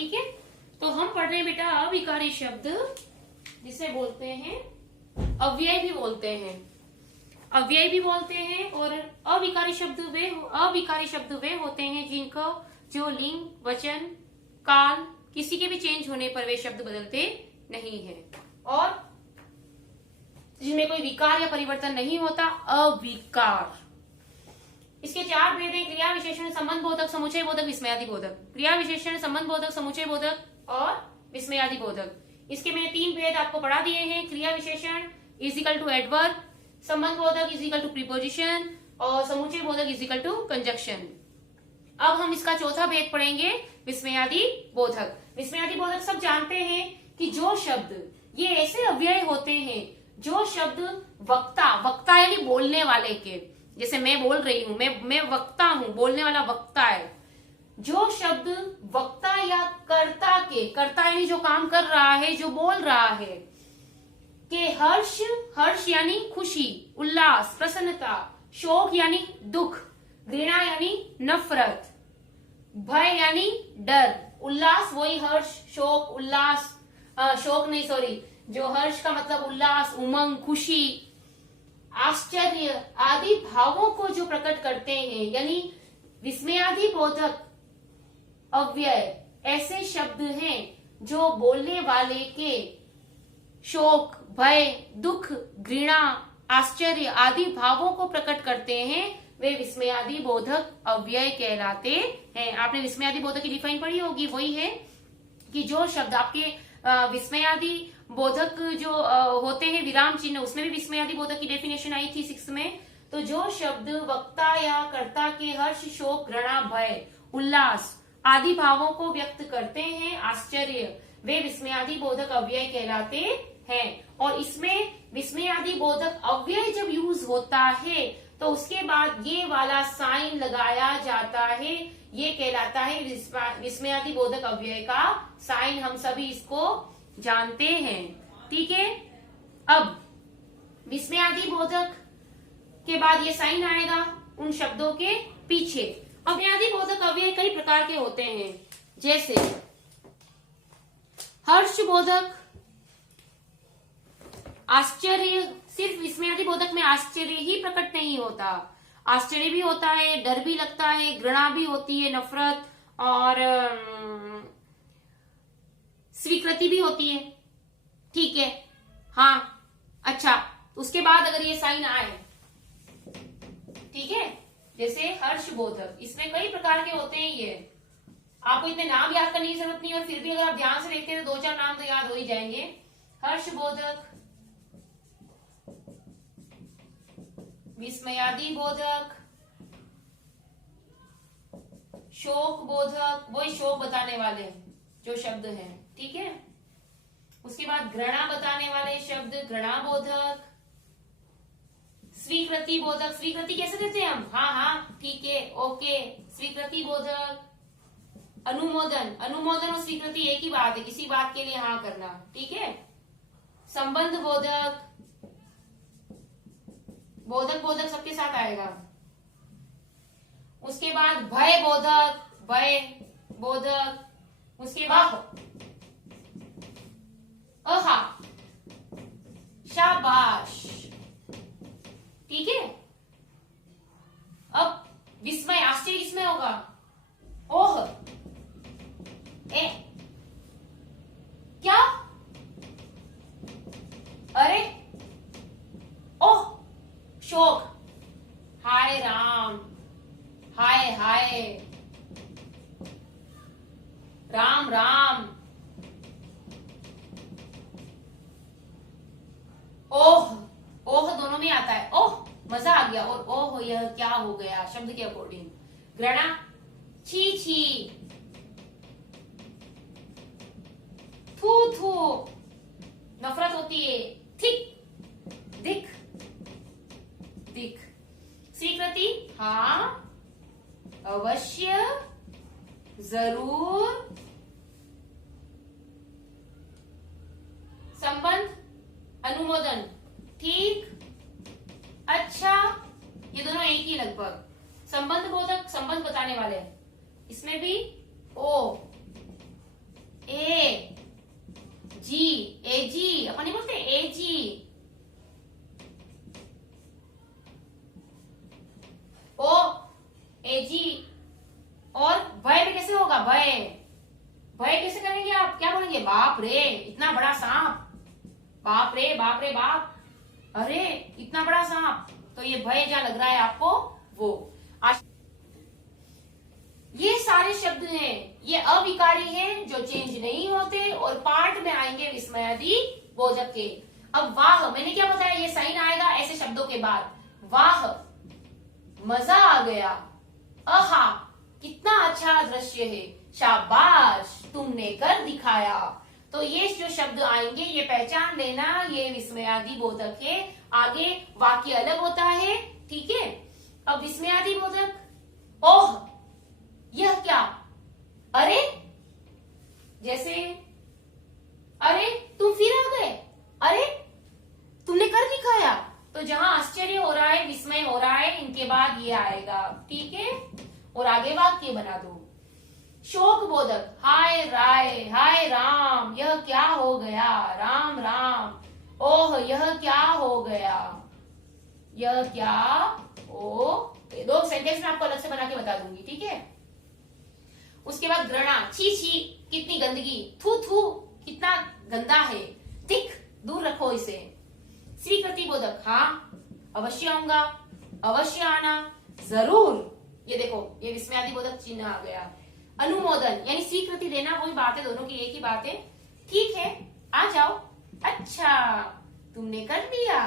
ठीक है। तो हम पढ़ रहे हैं बेटा अविकारी शब्द, जिसे बोलते हैं अव्यय भी बोलते हैं, अव्यय भी बोलते हैं। और अविकारी शब्द वे होते हैं जिनको जो लिंग, वचन, काल किसी के भी चेंज होने पर वे शब्द बदलते नहीं है, और जिनमें कोई विकार या परिवर्तन नहीं होता, अविकार। इसके चार भेद हैं: क्रिया विशेषण, संबंध बोधक, समुचय बोधक, विस्मयादि बोधक। क्रिया विशेषण, संबंध बोधक, समुचय बोधक और विस्मयादि बोधक। इसके मैंने तीन भेद आपको पढ़ा दिए हैं। क्रिया विशेषण इज इक्वल टू एडवर्ब, संबंध बोधक इज इक्वल टू प्रीपोजिशन और समुचय बोधक इज इक्वल टू कंजक्शन। अब हम इसका चौथा भेद पढ़ेंगे, विस्मयादि बोधक। विस्मयादि बोधक सब जानते हैं कि जो शब्द, ये ऐसे अव्यय होते हैं जो शब्द वक्ता यानी बोलने वाले के, जैसे मैं बोल रही हूं, मैं वक्ता हूं, बोलने वाला वक्ता है। जो शब्द वक्ता या कर्ता यानी जो काम कर रहा है, जो बोल रहा है, के हर्ष यानी खुशी, उल्लास, प्रसन्नता, शोक यानी दुख, घृणा यानी नफरत, भय यानी डर, उल्लास वही हर्ष, शोक, उल्लास, जो हर्ष का मतलब उल्लास, उमंग, खुशी, आश्चर्य आदि भावों को जो प्रकट करते हैं, यानी विस्मयादि बोधक अव्यय ऐसे शब्द हैं जो बोलने वाले के शोक, भय, दुख, घृणा, आश्चर्य आदि भावों को प्रकट करते हैं, वे विस्मयादि बोधक अव्यय कहलाते हैं। आपने विस्मयादि बोधक की डिफाइन पढ़ी होगी, वही है कि जो शब्द आपके विस्मयादि बोधक जो होते हैं विराम चिन्ह, उसमें भी विस्मयादि बोधक की डेफिनेशन आई थी 6 में। तो जो शब्द वक्ता या कर्ता के हर्ष, शोक, घृणा, भय, उल्लास आदि भावों को व्यक्त करते हैं, आश्चर्य, वे विस्मयादि बोधक अव्यय कहलाते हैं। और इसमें विस्मयादि बोधक अव्यय जब यूज होता है तो उसके बाद ये वाला साइन लगाया जाता है, ये कहलाता है विस्मयादि बोधक अव्यय का साइन। हम सभी इसको जानते हैं, ठीक है। अब विस्मयादि बोधक के बाद ये साइन आएगा उन शब्दों के पीछे। विस्मयादि बोधक अव्यय कई प्रकार के होते हैं, जैसे हर्ष बोधक, आश्चर्य। सिर्फ विस्मयादि बोधक में आश्चर्य ही प्रकट नहीं होता, आश्चर्य भी होता है, डर भी लगता है, घृणा भी होती है, नफरत और स्वीकृति भी होती है, ठीक है। हाँ, अच्छा, उसके बाद अगर ये साइन आए, ठीक है, जैसे हर्ष बोधक, इसमें कई प्रकार के होते हैं। ये आपको इतने नाम याद करने की जरूरत नहीं है, और फिर भी अगर आप ध्यान से देखते हैं तो 2-4 नाम तो याद हो ही जाएंगे। हर्ष बोधक, विस्मयादि बोधक, शोक बोधक, वही शोक बताने वाले जो शब्द हैं, ठीक है। उसके बाद घृणा बताने वाले शब्द, घृणा बोधक, स्वीकृति बोधक। स्वीकृति कैसे देते हैं हम? हाँ, ठीक है, ओके, स्वीकृति बोधक। अनुमोदन और स्वीकृति एक ही बात है, किसी बात के लिए हाँ करना, ठीक है। संबंध बोधक, बोधक सबके साथ आएगा। उसके बाद भय बोधक, उसके बाद अहा, शाबाश, ठीक है। अब विस्मय, आश्चर्य किसमें होगा? ओह, ए, क्या, अरे, ओह, शोक, हाय राम, हाय हाय, राम राम, ओह दोनों में आता है। ओह, मजा आ गया, और ओह यह क्या हो गया, शब्द के अकॉर्डिंग। घृणा, छी छी, थू, नफरत होती है, दिख। स्वीकृति, हाँ, अवश्य, जरूर। संबंध, अनुमोदन, ठीक, अच्छा, ये दोनों एक ही लगभग। संबंध बोधक, संबंध बताने वाले, इसमें भी ओ, ए जी, ए जी, अपन नहीं बोलते ए जी। ओ, ए जी। और भय में कैसे होगा? भय, भय कैसे करेंगे आप? क्या बोलेंगे? बाप रे इतना बड़ा सांप, बाप रे बाप रे बाप, अरे इतना बड़ा सांप। तो ये भय जहां लग रहा है आपको वो। ये सारे शब्द हैं, ये अविकारी हैं जो चेंज नहीं होते और पार्ट में आएंगे विस्मयादि बोधक के। अब वाह, मैंने क्या बताया? ये साइन आएगा ऐसे शब्दों के बाद। वाह, मजा आ गया, आहा कितना अच्छा दृश्य है, शाबाश तुमने कर दिखाया। तो ये जो शब्द आएंगे ये पहचान लेना, ये विस्मयादि बोधक है। आगे वाक्य अलग होता है, ठीक है। अब विस्मयादि बोधक, ओह यह क्या, अरे, जैसे अरे तुम फिर आ गए, अरे तुमने कर दिखाया। तो जहां आश्चर्य हो रहा है, विस्मय हो रहा है, इनके बाद ये आएगा, ठीक है। और आगे वाक्य बना दो। शोक बोधक, हाय राय, हाय राम, यह क्या हो गया, राम राम, ओह यह क्या हो गया, यह क्या हो। दो सेंटेंस में आपको अलग से बना के बता दूंगी, ठीक है। उसके बाद घृणा, छी छी कितनी गंदगी, थू थू कितना गंदा है, थिक दूर रखो इसे। स्वीकृति बोधक, हाँ अवश्य आऊंगा, अवश्य आना, जरूर। ये देखो ये विस्मयादि बोधक चिन्ह आ गया। अनुमोदन यानी स्वीकृति देना, वही बात है, दोनों की एक ही बात है। ठीक है आ जाओ, अच्छा तुमने कर दिया,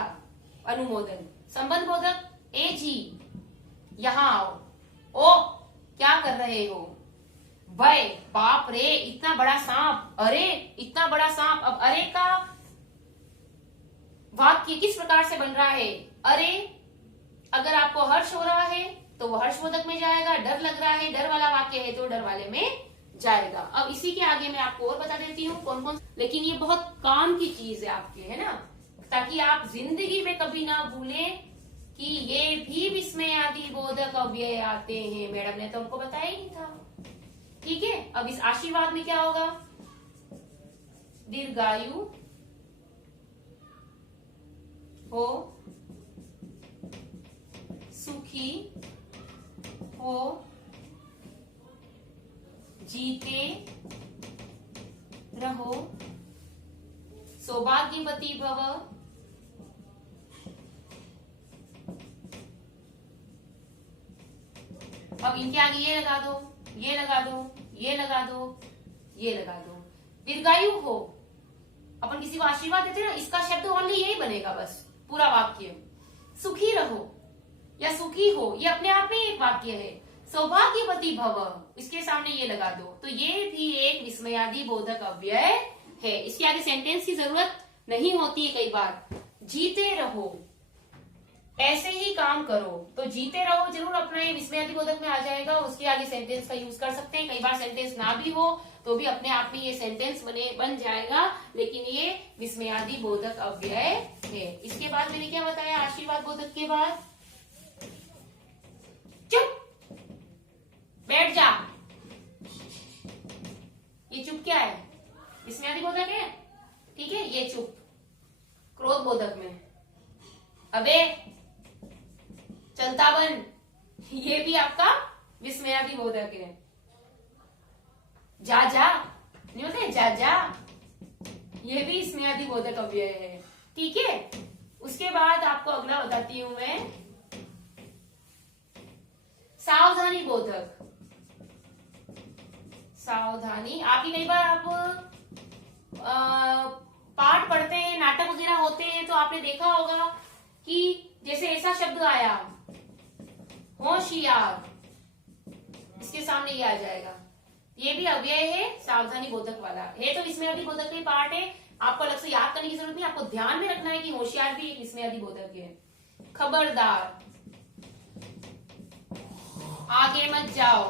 अनुमोदन। संबंध बोधक, ए जी यहाँ आओ, ओ क्या कर रहे हो, भय, बाप रे इतना बड़ा सांप, अरे इतना बड़ा सांप। अब अरे का वाक्य किस प्रकार से बन रहा है? अरे अगर आपको हर्ष हो रहा है तो वो हर्षबोधक में जाएगा, डर लग रहा है, डर वाला वाक्य है तो डर वाले में जाएगा। अब इसी के आगे मैं आपको और बता देती हूँ कौन कौन, लेकिन ये बहुत काम की चीज है आपके, है ना, ताकि आप जिंदगी में कभी ना भूलें कि ये भी विस्मयादि बोधक अव्यय आते हैं। मैडम ने तो हमको बताया ही नहीं था, ठीक है। अब इस आशीर्वाद में क्या होगा? दीर्घायु हो, सुखी हो, जीते रहो, सौभाग्यवती भव, अब इनके आगे ये लगा दो, ये लगा दो, ये लगा दो, ये लगा दो। दीर्घायु हो, अपन किसी को आशीर्वाद देते ना, इसका शब्द ओनली यही बनेगा बस, पूरा वाक्य। सुखी रहो या सुखी हो, ये अपने आप में एक वाक्य है। सौभाग्यवती भव, इसके सामने ये लगा दो, तो ये भी एक विस्मयादि बोधक अव्यय है। इसके आगे सेंटेंस की जरूरत नहीं होती है कई बार। जीते रहो, ऐसे ही काम करो, तो जीते रहो जरूर अपना ये विस्मयादि बोधक में आ जाएगा। उसके आगे सेंटेंस का यूज कर सकते हैं, कई बार सेंटेंस ना भी हो तो भी अपने आप में ये सेंटेंस बन जाएगा, लेकिन ये विस्मयादि बोधक अव्यय है। इसके बाद मैंने क्या बताया? आशीर्वाद बोधक के बाद चुप, बैठ जा, ये चुप क्या है? विस्मयादि बोधक है, ठीक है। ये चुप क्रोध बोधक में, अबे चलता बन, ये भी आपका विस्मयादि बोधक है। जा जा नहीं होता है, जा जा, ये भी विस्मयादि बोधक अव्यय है, ठीक है। उसके बाद आपको अगला बताती हूं मैं, सावधानी बोधक। सावधानी, आपकी कई बार आप पाठ पढ़ते हैं, नाटक वगैरह होते हैं, तो आपने देखा होगा कि जैसे ऐसा शब्द आया होशियार, इसके सामने ये आ जाएगा, ये भी अव्यय है, सावधानी बोधक वाला है। तो विस्मयादि बोधक का पार्ट है, आपको अलग से याद करने की जरूरत नहीं, आपको ध्यान में रखना है कि होशियार भी एक विस्मयादि बोधक है। खबरदार, आगे मत जाओ,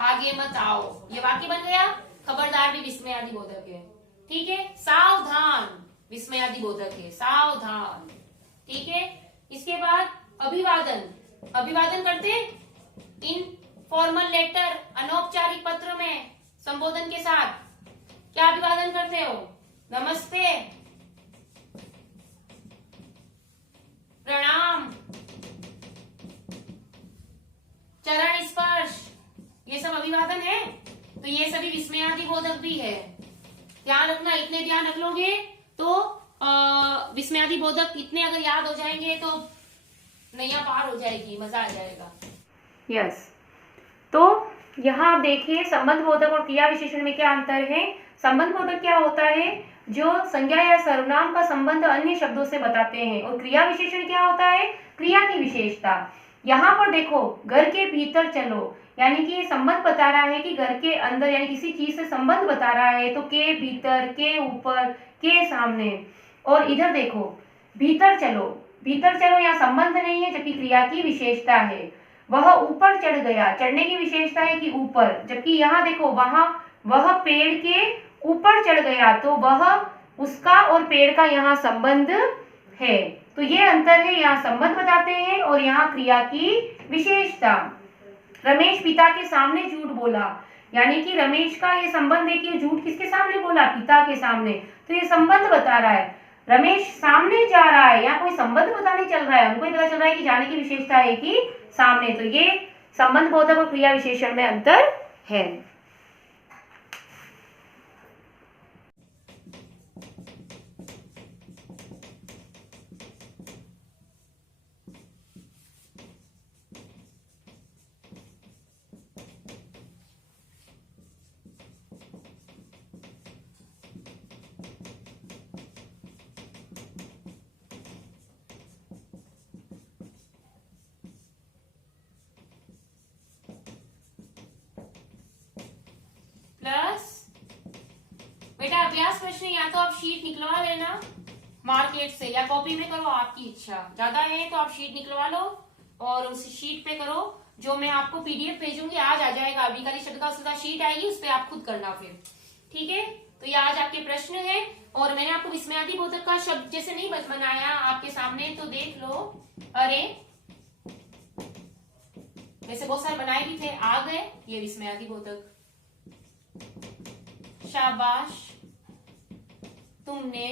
आगे मत आओ, ये वाक्य बन गया। खबरदार भी विस्मयादि बोधक है, ठीक है। सावधान विस्मयादि बोधक है, सावधान, ठीक है। इसके बाद अभिवादन, अभिवादन करते इन फॉर्मल लेटर, अनौपचारिक पत्र में संबोधन के साथ क्या अभिवादन करते हो? नमस्ते, प्रणाम, चरण स्पर्श, ये सब अभिवादन है। तो ये सभी विस्मयादि बोधक भी है। ध्यान रखना, इतने ध्यान रख लोगे तो विस्मयादि बोधक इतने अगर याद हो जाएंगे तो नैया पार हो जाएगी, मजा आ जाएगा। यस, तो यहाँ आप देखिए संबंध बोधक और क्रिया विशेषण में क्या अंतर है। संबंध बोधक क्या होता है? जो संज्ञा या सर्वनाम का संबंध अन्य शब्दों से बताते हैं। और क्रिया विशेषण क्या होता है? क्रिया की विशेषता। यहाँ पर देखो, घर के भीतर चलो, यानी कि ये संबंध बता रहा है कि घर के अंदर, यानी किसी चीज से संबंध बता रहा है। तो के भीतर, के ऊपर, के सामने। और इधर देखो, भीतर चलो, भीतर चलो यहाँ संबंध नहीं है, जबकि क्रिया की विशेषता है। वह ऊपर चढ़ गया, चढ़ने की विशेषता है कि ऊपर, जबकि यहाँ देखो, वहां वह पेड़ के ऊपर चढ़ गया, तो वह उसका और पेड़ का यहाँ संबंध है। तो ये अंतर है, यहाँ संबंध बताते हैं और यहाँ क्रिया की विशेषता। रमेश पिता के सामने झूठ बोला, यानी कि रमेश का ये संबंध है कि झूठ किसके सामने बोला? पिता के सामने। तो ये संबंध बता रहा है। रमेश सामने जा रहा है, यहाँ कोई संबंध पता नहीं चल रहा है, हमको पता चल रहा है कि जाने की विशेषता है कि सामने। तो ये संबंध बोधक और क्रिया विशेषण में अंतर है। प्लस बेटा अभ्यास प्रश्न या तो आप शीट निकलवा लेना मार्केट से, या कॉपी में करो, आपकी इच्छा। ज्यादा है तो आप शीट निकलवा लो और उस शीट पे करो। जो मैं आपको पीडीएफ भेजूंगी आज आ जाएगा, अभिकारी शब्द का सीधा शीट आएगी, उस पर आप खुद करना फिर। ठीक है, तो ये आज आपके प्रश्न है। और मैंने आपको विस्मयादि बोधक का शब्द जैसे नहीं बनाया आपके सामने, तो देख लो। अरे वैसे बहुत सारे बनाए भी थे, आ गए, ये विस्मयादि बोधक। शाबाश, तुमने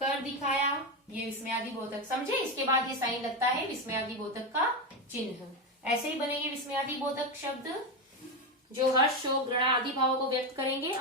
कर दिखाया, ये विस्मयादि बोधक। समझे? इसके बाद ये साइन लगता है विस्मयादि बोधक का चिन्ह। ऐसे ही बनेंगे विस्मयादि बोधक शब्द जो हर्ष, शोक, घृणा आदि भावों को व्यक्त करेंगे।